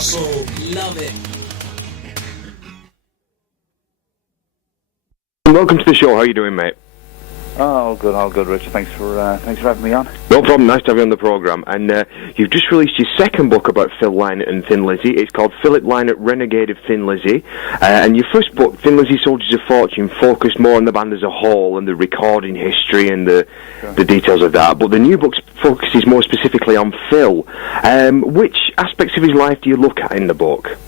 soul. Love it. Welcome to the show. How are you doing, mate? Oh, all good, Richard. Thanks for having me on. No problem. Nice to have you on the programme. And you've just released your second book about Phil Lynott and Thin Lizzy. It's called Philip Lynott, Renegade of Thin Lizzy. And your first book, Thin Lizzy, Soldiers of Fortune, focused more on the band as a whole and the recording history and the details of that. But the new book focuses more specifically on Phil. Which aspects of his life do you look at in the book?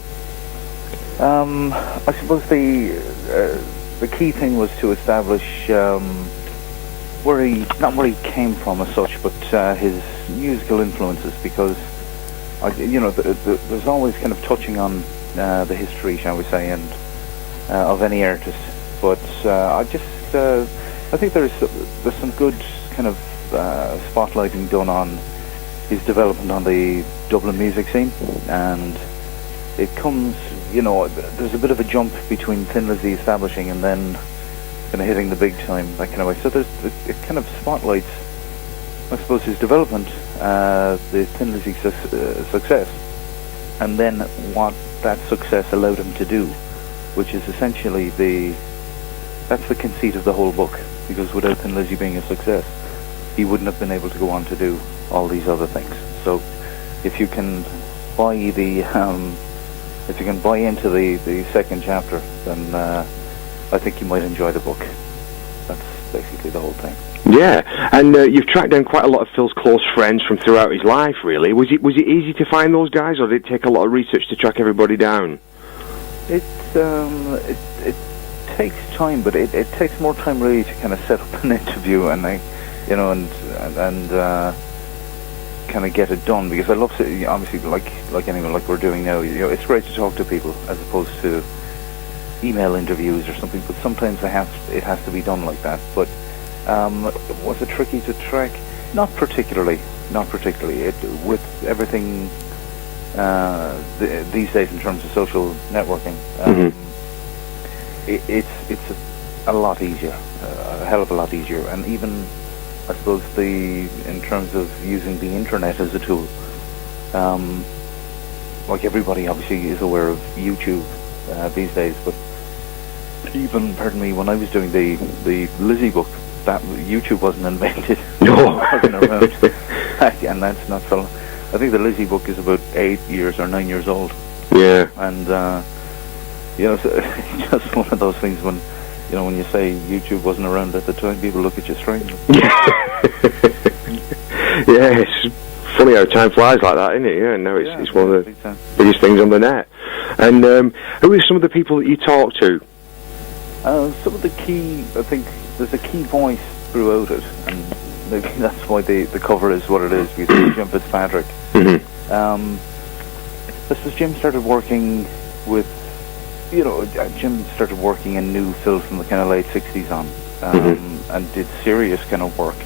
I suppose the key thing was to establish where he came from as such, but his musical influences, because there's always kind of touching on the history, shall we say, and of any artist. But I think there's some good kind of spotlighting done on his development on the Dublin music scene, and it comes, there's a bit of a jump between Thin Lizzy establishing and then kind of hitting the big time, that kind of way. So it kind of spotlights, I suppose, his development, the Thin Lizzy success, and then what that success allowed him to do, which is essentially that's the conceit of the whole book, because without Thin Lizzy being a success, he wouldn't have been able to go on to do all these other things. So if you can buy into the second chapter, then I think you might enjoy the book. That's basically the whole thing. Yeah, and you've tracked down quite a lot of Phil's close friends from throughout his life, really. Was it easy to find those guys, or did it take a lot of research to track everybody down? It takes time, but it takes more time really to kind of set up an interview and kind of get it done, because I love to, obviously, like anyone, like we're doing now, it's great to talk to people as opposed to email interviews or something, but sometimes it has to be done like that. But was it tricky to track? Not particularly. With everything these days in terms of social networking, it's a lot easier, a hell of a lot easier, and even I suppose in terms of using the internet as a tool, like everybody obviously is aware of YouTube these days, but even, pardon me, when I was doing the Lizzy book, that YouTube wasn't invented. No. Wasn't around. And that's not so. I think the Lizzy book is about 8 years or 9 years old. Yeah. And so it's just one of those things when you say YouTube wasn't around at the time, people look at you strange. Yeah, it's funny how time flies like that, isn't it? Yeah, no, it's one of the biggest things on the net. And who are some of the people that you talk to? Some of the key, I think there's a key voice throughout it, and maybe that's why the cover is what it is, because it's Jim Fitzpatrick. I suppose Jim started working with, Jim started working in New Phil from the kind of late 60s on, and did serious kind of work.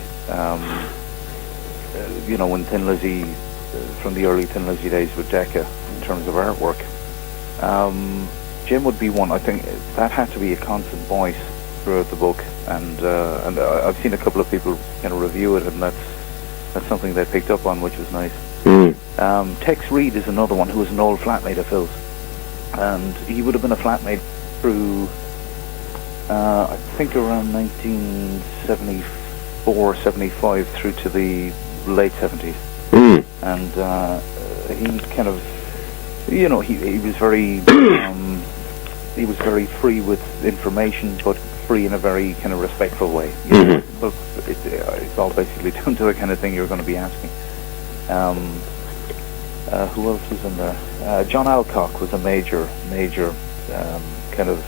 When Thin Lizzy, from the early Thin Lizzy days with Decca, in terms of artwork. Jim would be one. I think that had to be a constant voice throughout the book, and I've seen a couple of people kind of review it, and that's something they picked up on, which was nice. Tex Reed is another one who was an old flatmate of Phil's, and he would have been a flatmate through I think around 1974, 75 through to the late 70s, and he kind of, he was very he was very free with information, but free in a very kind of respectful way. But it's all basically down to the kind of thing you're going to be asking. Who else was in there? John Alcock was a major kind of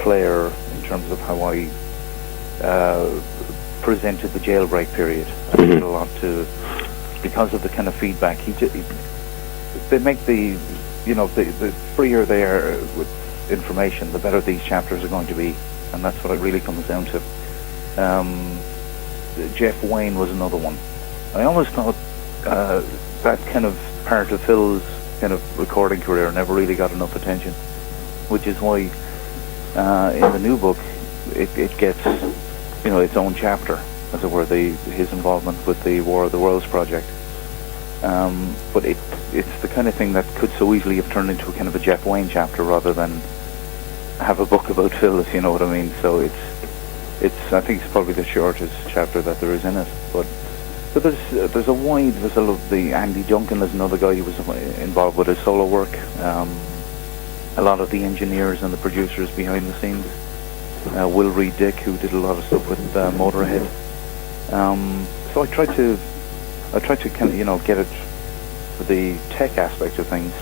player in terms of how I presented the jailbreak period. I did a lot to, because of the kind of feedback. They make the freer they are with information, the better these chapters are going to be, and that's what it really comes down to. Jeff Wayne was another one. I always thought that kind of part of Phil's kind of recording career never really got enough attention, which is why in the new book it gets its own chapter, as it were, his involvement with the War of the Worlds project. But it's the kind of thing that could so easily have turned into a kind of a Jeff Wayne chapter rather than have a book about Phil, if you know what I mean. So I think it's probably the shortest chapter that there is in it. But there's a wide, the Andy Duncan is another guy who was involved with his solo work. A lot of the engineers and the producers behind the scenes. Will Reed Dick, who did a lot of stuff with Motorhead. So I tried to kind of, get it for the tech aspect of things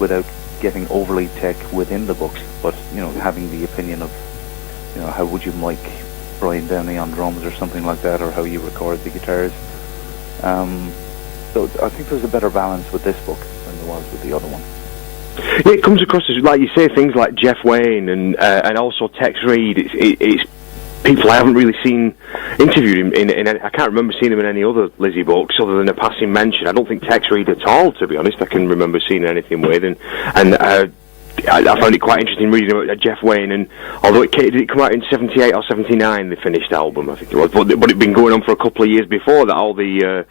without getting overly tech within the books, but, having the opinion of, how would you mic Brian Downey on drums or something like that, or how you record the guitars. So I think there's a better balance with this book than there was with the other one. Yeah, it comes across as, like you say, things like Jeff Wayne and also Tex Reed. It's people I haven't really seen interviewed in I can't remember seeing him in any other Lizzy books other than a passing mention. I don't think Tex Reed at all, to be honest. I can remember seeing anything with, and I found it quite interesting reading about Jeff Wayne. And although did it come out in '78 or '79, the finished album, I think it was, but it'd been going on for a couple of years before that. All the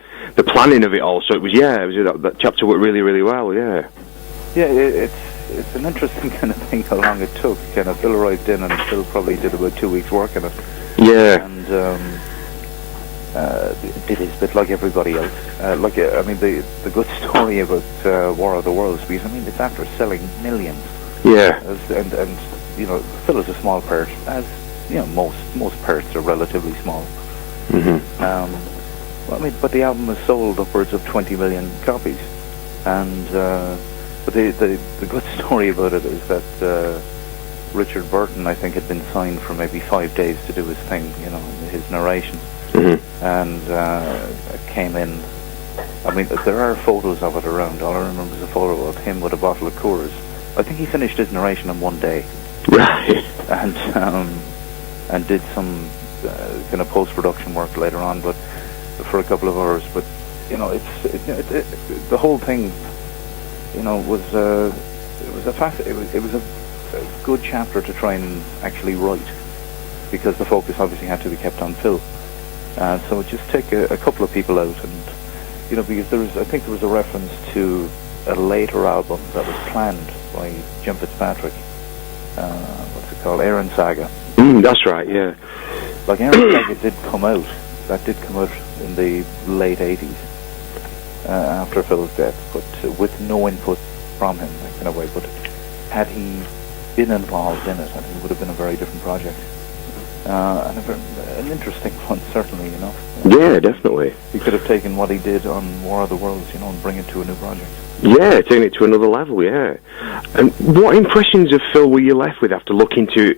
planning of it all. So it was that chapter worked really, really well. Yeah. Yeah, it's an interesting kind of thing how long it took. Kind of Phil arrived in and Phil probably did about 2 weeks work on it. Yeah. And did his bit like everybody else. The good story about War of the Worlds, because it's after selling millions. Yeah. And Phil is a small part, as most parts are relatively small. Mm-hmm. But the album has sold upwards of 20 million copies, and but the good story about it is that Richard Burton, I think, had been signed for maybe 5 days to do his thing, his narration, and came in. There are photos of it around. All I remember is a photo of him with a bottle of Coors. I think he finished his narration in 1 day. Right. And did some kind of post-production work later on, but for a couple of hours. But the whole thing, was a good chapter to try and actually write, because the focus obviously had to be kept on Phil. So just take a couple of people out, and because I think there was a reference to a later album that was planned by Jim Fitzpatrick. What's it called? Aaron Saga. That's right. Yeah. Like Aaron Saga did come out. That did come out in the late '80s. After Phil's death, but with no input from him, in a way. But had he been involved in it, I think it would have been a very different project. And an interesting one, certainly, Yeah, definitely. He could have taken what he did on War of the Worlds, and bring it to a new project. Yeah, taking it to another level, yeah. And what impressions of Phil were you left with after looking into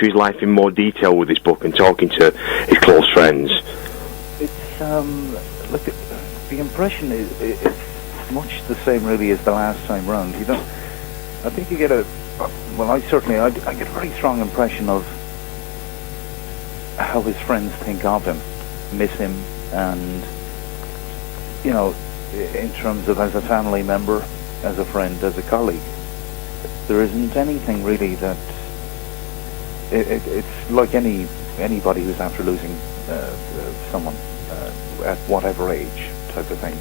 his life in more detail with this book and talking to his close friends? It's, the impression is much the same, really, as the last time round. I think you get I get a very strong impression of how his friends think of him, miss him, and, in terms of as a family member, as a friend, as a colleague. There isn't anything really that... It's like anybody who's after losing someone at whatever age, type of thing,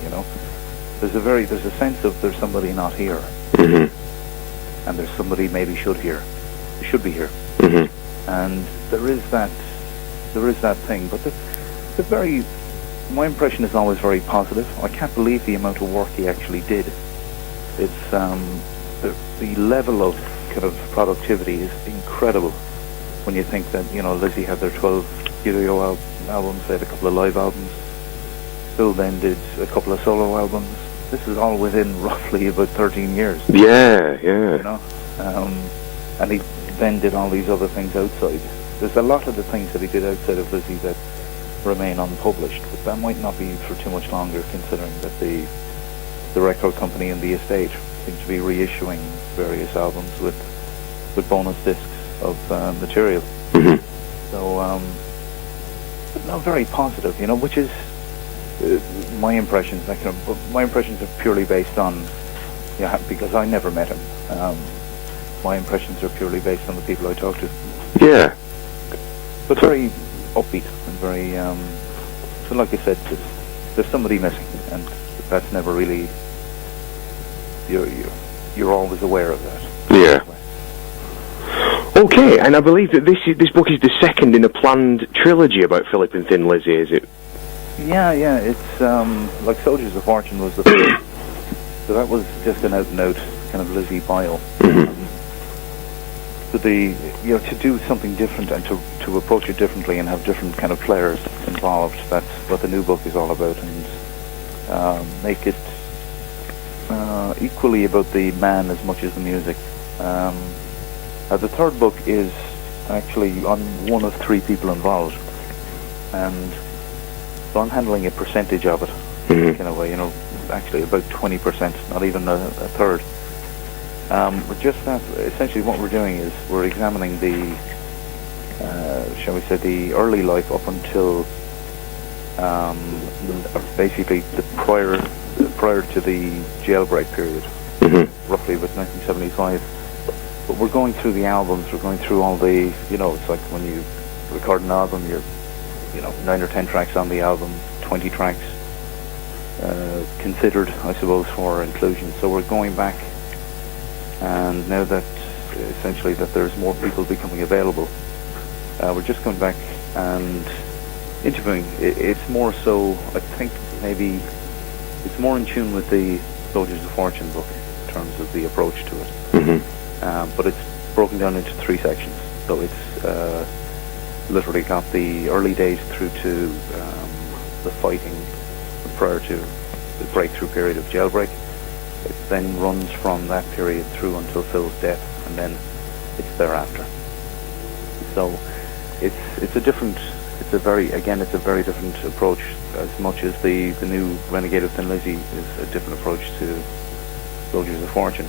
There's a sense of there's somebody not here, and there's somebody maybe should be here, and there is that thing. But my impression is always very positive. I can't believe the amount of work he actually did. It's the level of kind of productivity is incredible when you think that Lizzy had their 12 studio albums, they had a couple of live albums. Phil then did a couple of solo albums. This is all within roughly about 13 years. Yeah. And he then did all these other things outside. There's a lot of the things that he did outside of Lizzy that remain unpublished, but that might not be for too much longer, considering that the record company and the estate seem to be reissuing various albums with bonus discs of material. So, but no, very positive, which is my impressions. My impressions are purely based on, because I never met him. My impressions are purely based on the people I talked to. Yeah. But very upbeat and very. So, like I said, there's somebody missing, and that's never really, you're always aware of that. Yeah. Okay, and I believe that this book is the second in a planned trilogy about Philip and Thin Lizzy, is it? Yeah, it's like Soldiers of Fortune was the first, so that was just an out-and-out kind of Lizzy bio. So to do something different and to approach it differently and have different kind of players involved, that's what the new book is all about, and make it equally about the man as much as the music. The third book is actually on one of three people involved, and so I'm handling a percentage of it, in a way, actually about 20%, not even a third. But just that, essentially what we're doing is we're examining the, shall we say, the early life up until basically the prior to the jailbreak period, roughly about 1975. But we're going through the albums, we're going through all the, it's like when you record an album, you're, 9 or 10 tracks on the album, 20 tracks considered, I suppose, for inclusion. So we're going back, and now that essentially that there's more people becoming available, we're just going back and interviewing. It's more so, I think maybe it's more in tune with the Soldiers of Fortune book in terms of the approach to it. But it's broken down into 3 sections. So it's literally got the early days through to the fighting prior to the breakthrough period of jailbreak. It then runs from that period through until Phil's death, and then it's thereafter. So it's a very different approach, as much as the new Renegade of Thin Lizzy is a different approach to Soldiers of Fortune.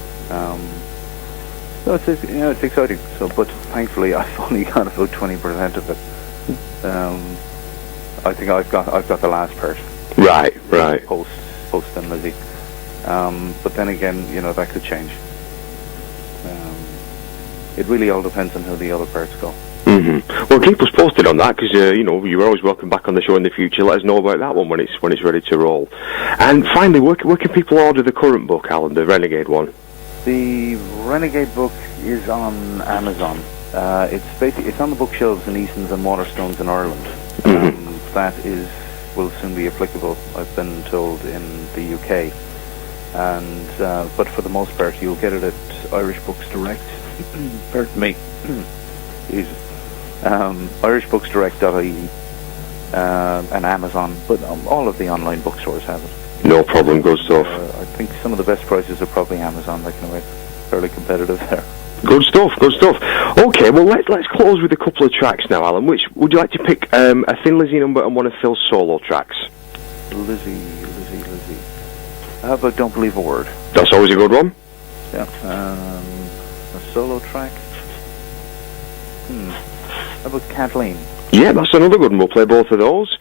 So it's exciting. So, but thankfully I've only got about 20% of it. I think I've got the last part. Right. Post Thin Lizzy. But then again, that could change. It really all depends on how the other parts go. Well, keep us posted on that, because you're always welcome back on the show in the future. Let us know about that one when it's ready to roll. And finally, where can people order the current book, Alan, the Renegade one? The Renegade book is on Amazon. It's on the bookshelves in Eason's and Waterstones in Ireland. That will soon be applicable, I've been told, in the UK. And but for the most part, you'll get it at Irish Books Direct. Pardon me. irishbooksdirect.ie and Amazon, but all of the online bookstores have it. No problem, good stuff. I think some of the best prices are probably Amazon. They can be fairly competitive there. Good stuff. Okay, well let's close with a couple of tracks now, Alan. Which would you like to pick? A Thin Lizzy number and one of Phil's solo tracks. Lizzy. How about Don't Believe a Word? That's always a good one. Yeah. A solo track. How about Kathleen? Yeah, that's another good one. We'll play both of those.